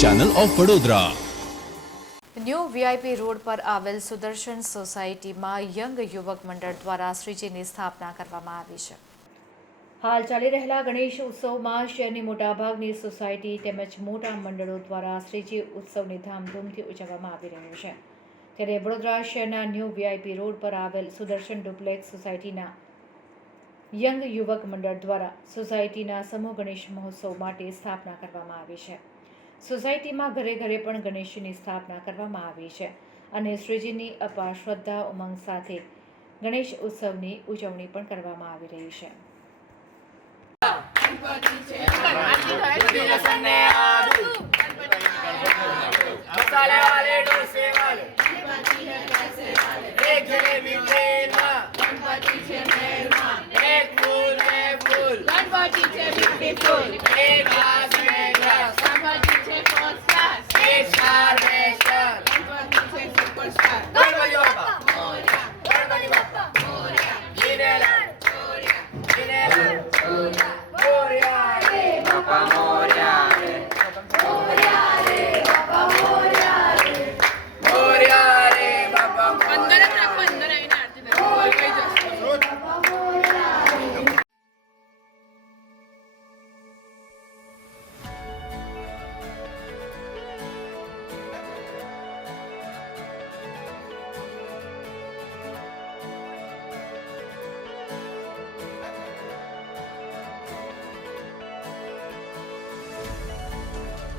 Channel of Vadodara. New VIP road પર આવેલ સુદર્શન સોસાયટીમાં યંગ યુવક મંડળ દ્વારા શ્રીજીની સ્થાપના કરવામાં આવી છે। હાલ ચાલી રહેલા ગણેશ ઉત્સવમાં શહેરની મોટાભાગની સોસાયટી તેમજ મોટા મંડળો દ્વારા શ્રીજી ઉત્સવની ધામધૂમથી ઉજવવામાં આવી રહ્યો છે। ત્યારે વડોદરા શહેરના ન્યૂ વીઆઈપી રોડ પર આવેલ સુદર્શન ડુપ્લેક્સ સોસાયટીના યંગ યુવક મંડળ દ્વારા સોસાયટીના સમૂહ ગણેશ મહોત્સવ માટે સ્થાપના કરવામાં આવી છે। સોસાયટીમાં ઘરે ઘરે પણ ગણેશજીની સ્થાપના કરવામાં આવી છે અને શ્રીજીની અપાર શ્રદ્ધા ઉમંગ સાથે ગણેશ ઉત્સવની ઉજવણી પણ કરવામાં આવી રહી છે। मसाले वाले डोसे वाले